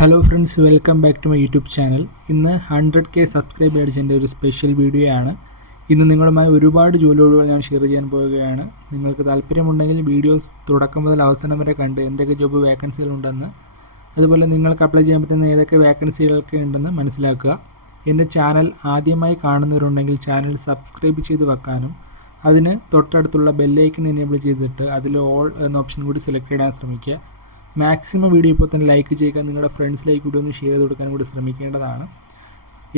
Hello friends welcome back to my YouTube channel ഇന്ന് hundred K subscribe അടിച്ചതിന്റെ ഒരു special video ആണ് ഇന്ന് നിങ്ങളുമായി ഒരുപാട് ജോലി ഒഴിവുകൾ ഞാൻ ഷെയർ ചെയ്യാൻ പോവുകയാണ്. നിങ്ങൾക്ക് താല്പര്യമുണ്ടെങ്കിൽ വീഡിയോസ് തുടക്കം മുതൽ അവസാനം വരെ കണ്ട് എന്തൊക്കെ ജോബ് വേക്കൻസികൾ ഉണ്ടെന്ന് അതുപോലെ നിങ്ങൾക്ക് അപ്ലൈ ചെയ്യാൻ പറ്റുന്ന ഏതൊക്കെ വേക്കൻസികളൊക്കെ ഉണ്ടെന്ന് മനസ്സിലാക്കുക. എന്റെ ചാനൽ ആദ്യമായി കാണുന്നവരുണ്ടെങ്കിൽ ചാനൽ സബ്സ്ക്രൈബ് ചെയ്ത് വെക്കാനും അതിന് തൊട്ടടുത്തുള്ള ബെല്ലൈക്കൻ എനേബിൾ ചെയ്തിട്ട് അതിൽ ഓൾ എന്ന ഓപ്ഷൻ കൂടി സെലക്ട് ചെയ്യാൻ ശ്രമിക്കുക. മാക്സിമം വീഡിയോ ഇപ്പോൾ തന്നെ ലൈക്ക് ചെയ്യുക നിങ്ങളുടെ ഫ്രണ്ട്സിലേക്ക് കൂടി ഒന്ന് ഷെയർ ചെയ്ത് കൊടുക്കാനും കൂടി ശ്രമിക്കേണ്ടതാണ്.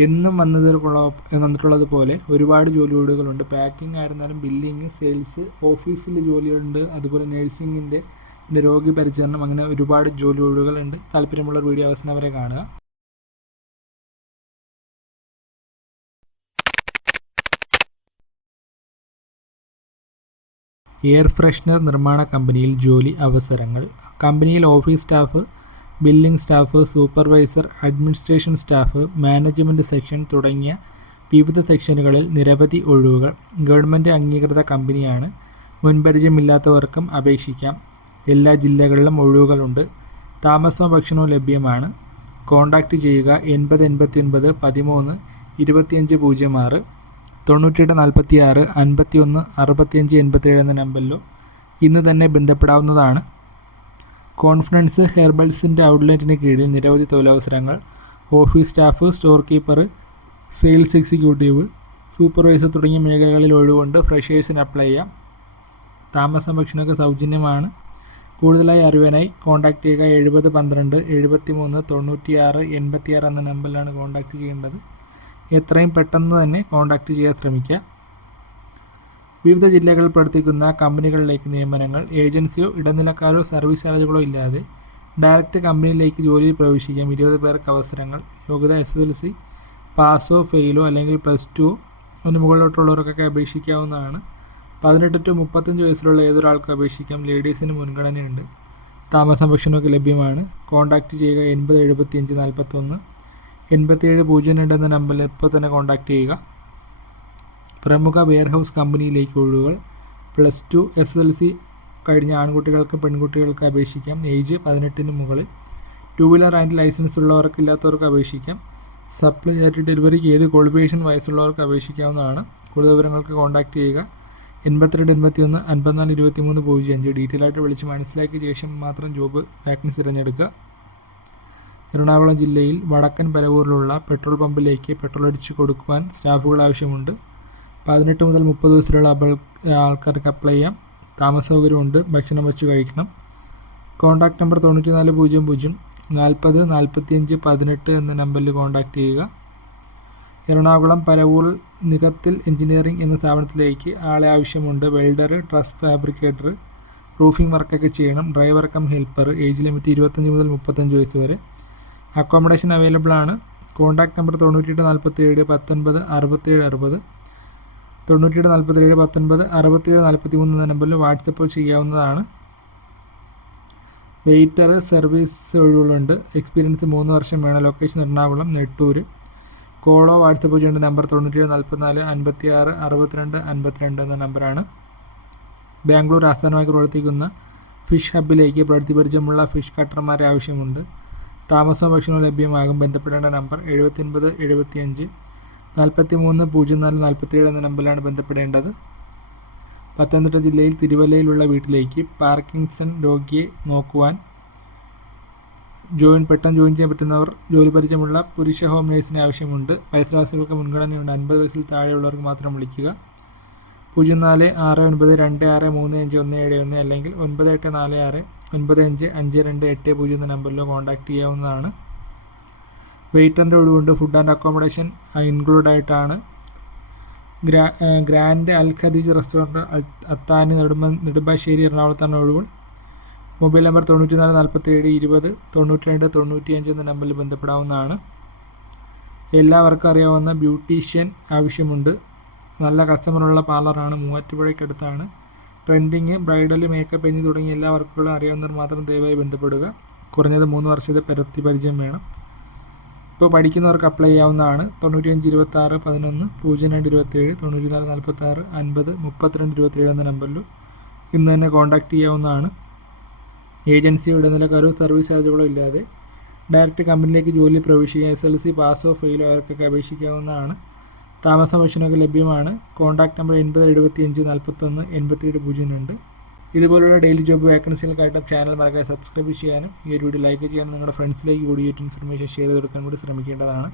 എന്നും വന്നതിലുള്ള വന്നിട്ടുള്ളത് പോലെ ഒരുപാട് ജോലി ഒഴിവുകളുണ്ട് പാക്കിംഗ് ആയിരുന്നാലും ബില്ലിങ് സെയിൽസ് ഓഫീസിൽ ജോലിയുണ്ട് അതുപോലെ നഴ്സിങ്ങിന്റെ രോഗി പരിചരണം അങ്ങനെ ഒരുപാട് ജോലി ഒഴിവുകളുണ്ട് താല്പര്യമുള്ള വീഡിയോ അവസാനം വരെ കാണുക. എയർ ഫ്രഷ്നർ നിർമ്മാണ കമ്പനിയിൽ ജോലി അവസരങ്ങൾ. കമ്പനിയിൽ office staff billing staff supervisor administration staff management section തുടങ്ങിയ വിവിധ സെക്ഷനുകളിൽ നിരവധി ഒഴിവുകൾ. ഗവൺമെന്റ് അംഗീകൃത കമ്പനിയാണ്. മുൻപരിചയമില്ലാത്തവർക്കും അപേക്ഷിക്കാം. എല്ലാ ജില്ലകളിലും ഒഴിവുകളുണ്ട്. താമസവും ഭക്ഷണവും ലഭ്യമാണ്. കോൺടാക്റ്റ് ചെയ്യുക എൺപത് എൺപത്തി ഒൻപത് പതിമൂന്ന് ഇരുപത്തിയഞ്ച് പൂജ്യം ആറ്. തൊണ്ണൂറ്റിയെട്ട് നാൽപ്പത്തി ആറ് അൻപത്തി ഒന്ന് അറുപത്തിയഞ്ച് എൺപത്തേഴ് എന്ന നമ്പറിലോ ഇന്ന് തന്നെ ബന്ധപ്പെടാവുന്നതാണ്. കോൺഫിഡൻസ് ഹെർബൽസിന്റെ ഔട്ട്ലെറ്റിന് കീഴിൽ നിരവധി തൊഴിലവസരങ്ങൾ office staff store keeper sales executive supervisor തുടങ്ങിയ മേഖലകളിൽ ഒഴിവുകൊണ്ട് ഫ്രഷേഴ്സിന് അപ്ലൈ ചെയ്യാം. താമസം ഭക്ഷണമൊക്കെ സൗജന്യമാണ്. കൂടുതലായി അറിവാനായി കോൺടാക്റ്റ് ചെയ്യുക. എഴുപത് പന്ത്രണ്ട് എഴുപത്തി മൂന്ന് തൊണ്ണൂറ്റിയാറ് എൺപത്തിയാറ് എന്ന നമ്പറിലാണ് കോൺടാക്റ്റ് ചെയ്യേണ്ടത്. എത്രയും പെട്ടെന്ന് തന്നെ കോൺടാക്റ്റ് ചെയ്യാൻ ശ്രമിക്കുക. വിവിധ ജില്ലകളിൽ പ്രവർത്തിക്കുന്ന കമ്പനികളിലേക്ക് നിയമനങ്ങൾ ഏജൻസിയോ ഇടനിലക്കാരോ സർവീസ് ചാർജുകളോ ഇല്ലാതെ ഡയറക്റ്റ് കമ്പനിയിലേക്ക് ജോലിയിൽ പ്രവേശിക്കാം. ഇരുപത് പേർക്ക് അവസരങ്ങൾ യോഗ്യത എസ് എൽ സി പാസോ ഫെയിലോ അല്ലെങ്കിൽ പ്ലസ് ടുവോ അതിന് മുകളിലോട്ടുള്ളവർക്കൊക്കെ അപേക്ഷിക്കാവുന്നതാണ്. പതിനെട്ട് ടു മുപ്പത്തഞ്ച് വയസ്സിലുള്ള ഏതൊരാൾക്കും അപേക്ഷിക്കാം. ലേഡീസിന് മുൻഗണനയുണ്ട്. താമസം ഭക്ഷണമൊക്കെ ലഭ്യമാണ്. കോൺടാക്റ്റ് ചെയ്യുക എൺപത് എഴുപത്തിയഞ്ച് നാൽപ്പത്തൊന്ന് എൺപത്തിയേഴ് പൂജ്യം രണ്ട് എന്ന നമ്പറിൽ ഇപ്പോൾ തന്നെ കോൺടാക്റ്റ് ചെയ്യുക. പ്രമുഖ വെയർഹൗസ് കമ്പനിയിലേക്ക് ഒഴിവുകൾ. Plus two S L C കഴിഞ്ഞ ആൺകുട്ടികൾക്ക് പെൺകുട്ടികൾക്ക് അപേക്ഷിക്കാം. ഏജ് പതിനെട്ടിന് മുകളിൽ. ടു വീലർ ആൻഡ് ലൈസൻസ് ഉള്ളവർക്ക് ഇല്ലാത്തവർക്ക് അപേക്ഷിക്കാം. സപ്ലൈ ആയിട്ട് ഡെലിവറിക്ക് ഏത് ക്വാളിഫിക്കേഷൻ വയസ്സുള്ളവർക്ക് അപേക്ഷിക്കാവുന്നതാണ്. കൂടുതൽ വിവരങ്ങൾക്ക് കോൺടാക്റ്റ് ചെയ്യുക. എൺപത്തിരണ്ട് എൺപത്തി ഒന്ന് അൻപത്തിനാല് ഇരുപത്തി മൂന്ന് പൂജ്യം അഞ്ച്. ഡീറ്റെയിൽ ആയിട്ട് വിളിച്ച് മനസ്സിലാക്കിയ ശേഷം മാത്രം ജോബ് വാക്കൻസി തിരഞ്ഞെടുക്കുക. എറണാകുളം ജില്ലയിൽ വടക്കൻ പരവൂരിലുള്ള പെട്രോൾ പമ്പിലേക്ക് പെട്രോൾ അടിച്ചു കൊടുക്കുവാൻ സ്റ്റാഫുകൾ ആവശ്യമുണ്ട്. പതിനെട്ട് മുതൽ മുപ്പത് വയസ്സിലുള്ള ആൾക്കാർക്ക് അപ്ലൈ ചെയ്യാം. താമസ സൗകര്യമുണ്ട്. ഭക്ഷണം വെച്ച് കഴിക്കണം. കോൺടാക്ട് നമ്പർ തൊണ്ണൂറ്റി നാല് പൂജ്യം പൂജ്യം നാൽപ്പത് നാൽപ്പത്തിയഞ്ച് പതിനെട്ട് എന്ന നമ്പറിൽ കോൺടാക്റ്റ് ചെയ്യുക. എറണാകുളം പരവൂർ നികത്തിൽ എഞ്ചിനീയറിംഗ് എന്ന സ്ഥാപനത്തിലേക്ക് ആളെ ആവശ്യമുണ്ട്. വെൽഡർ ട്രസ് ഫാബ്രിക്കേറ്റർ റൂഫിംഗ് വർക്കൊക്കെ ചെയ്യണം. Driver cum helper age limit ഇരുപത്തഞ്ച് മുതൽ മുപ്പത്തഞ്ച് വയസ്സ് വരെ. അക്കോമഡേഷൻ അവൈലബിൾ ആണ്. കോൺടാക്ട് നമ്പർ തൊണ്ണൂറ്റിയെട്ട് നാൽപ്പത്തേഴ് പത്തൊൻപത് അറുപത്തേഴ് അറുപത്. തൊണ്ണൂറ്റിയെട്ട് നാൽപ്പത്തേഴ് പത്തൊൻപത് അറുപത്തേഴ് നാൽപ്പത്തി മൂന്ന് എന്ന നമ്പറിൽ വാട്സപ്പ് ചെയ്യാവുന്നതാണ്. Waiter service ഒഴിവുകളുണ്ട്. എക്സ്പീരിയൻസ് മൂന്ന് വർഷം വേണം. ലൊക്കേഷൻ എറണാകുളം നെട്ടൂർ കോളോ വാട്സപ്പ് ചെയ്യേണ്ട നമ്പർ തൊണ്ണൂറ്റിയേഴ് നാൽപ്പത്തിനാല് അൻപത്തി ആറ് അറുപത്തിരണ്ട് അൻപത്തിരണ്ട് എന്ന നമ്പറാണ് ബാംഗ്ലൂർ ആസ്ഥാനമായി പ്രവർത്തിക്കുന്ന ഫിഷ് ഹബിലേക്ക് പ്രവൃത്തി പരിചയമുള്ള ഫിഷ് കട്ടർമാരെ ആവശ്യമുണ്ട്. താമസവും ഭക്ഷണവും ലഭ്യമാകും. ബന്ധപ്പെടേണ്ട നമ്പർ എഴുപത്തിയൊൻപത് എഴുപത്തിയഞ്ച് നാൽപ്പത്തി മൂന്ന് പൂജ്യം നാല് നാൽപ്പത്തിയേഴ് എന്ന നമ്പറിലാണ് ബന്ധപ്പെടേണ്ടത്. പത്തനംതിട്ട ജില്ലയിൽ തിരുവല്ലയിലുള്ള വീട്ടിലേക്ക് പാർക്കിൻസൺ രോഗിയെ നോക്കുവാൻ ജോയിൻ പെട്ടെന്ന് ജോയിൻ ചെയ്യാൻ പറ്റുന്നവർ ജോലി പരിചയമുള്ള പുരുഷ ഹോം നേഴ്സിന് ആവശ്യമുണ്ട്. വയസ്സരാസികൾക്ക് മുൻഗണനയുണ്ട്. അൻപത് വയസ്സിൽ താഴെയുള്ളവർക്ക് മാത്രം വിളിക്കുക. പൂജ്യം നാല് ആറ് ഒൻപത് രണ്ട് ആറ് മൂന്ന് അഞ്ച് ഒന്ന് ഏഴ് ഒന്ന് അല്ലെങ്കിൽ ഒൻപത് എട്ട് നാല് ആറ് ഒൻപത് അഞ്ച് അഞ്ച് രണ്ട് എട്ട് പൂജ്യം എന്ന നമ്പറിലോ കോൺടാക്റ്റ് ചെയ്യാവുന്നതാണ്. വെയിറ്ററിന്റെ ഒഴിവുണ്ട് ഫുഡ് ആൻഡ് അക്കോമഡേഷൻ ഇൻക്ലൂഡ് ആയിട്ടാണ്. ഗ്രാ ഗ്രാൻഡ് അൽ ഖദീജ് റെസ്റ്റോറന്റ് അത്താനി നെടുമ്പ നെടുമ്പാശ്ശേരി എറണാകുളത്താണ് ഒഴിവുകൾ മൊബൈൽ നമ്പർ തൊണ്ണൂറ്റി നാല് നാൽപ്പത്തി ഏഴ് ഇരുപത് തൊണ്ണൂറ്റി രണ്ട് തൊണ്ണൂറ്റി അഞ്ച് എന്ന നമ്പറിൽ ബന്ധപ്പെടാവുന്നതാണ്. എല്ലാവർക്കും അറിയാവുന്ന ബ്യൂട്ടീഷ്യൻ ആവശ്യമുണ്ട്. നല്ല കസ്റ്റമറുള്ള പാർലറാണ് മൂവാറ്റുപുഴയ്ക്കടുത്താണ്. ട്രെൻഡിങ് ബ്രൈഡൽ മേക്കപ്പ് എന്നീ തുടങ്ങിയ എല്ലാ വർക്കുകളും അറിയാവുന്നവർ മാത്രം ദയവായി ബന്ധപ്പെടുക. കുറഞ്ഞത് മൂന്ന് വർഷത്തെ പരത്തി പരിചയം വേണം. ഇപ്പോൾ പഠിക്കുന്നവർക്ക് അപ്ലൈ ചെയ്യാവുന്നതാണ്. തൊണ്ണൂറ്റിയഞ്ച് ഇരുപത്തി ആറ് പതിനൊന്ന് പൂജ്യം രണ്ട് ഇരുപത്തേഴ് നാൽപ്പത്തി ആറ് അൻപത് മുപ്പത്തിരണ്ട് ഇരുപത്തേഴ് എന്ന നമ്പറിൽ ഇന്ന് തന്നെ കോൺടാക്റ്റ് ചെയ്യാവുന്നതാണ്. ഏജൻസി ഇടനിലക്കാരോ സർവീസ് ചാർജുകളോ ഇല്ലാതെ ഡയറക്റ്റ് കമ്പനിയിലേക്ക് ജോലി പ്രവേശിക്കുക എസ് എൽ സി പാസോ ഫെയിലോ അവർക്കൊക്കെ അപേക്ഷിക്കാവുന്നതാണ്. താമസ മെഷീനൊക്കെ ലഭ്യമാണ്. കോൺടാക്ട് നമ്പർ എൺപത് എഴുപത്തി അഞ്ച് നാൽപ്പത്തൊന്ന് എൺപത്തിയേഴ് പൂജ്യം രണ്ട്. ഇതുപോലുള്ള ഡെയിലി ജോബ് വേക്കൻസികൾക്കായിട്ട് ചാനൽ മറക്കാതെ സബ്സ്ക്രൈബ് ചെയ്യാനും ഈ ഒരു വീഡിയോ ലൈക്ക് ചെയ്യാനും നിങ്ങളുടെ ഫ്രണ്ട്സിലേക്ക് കൂടി ഇൻഫർമേഷൻ ഷെയർ ചെയ്ത് കൊടുക്കാൻ കൂടി ശ്രമിക്കേണ്ടതാണ്.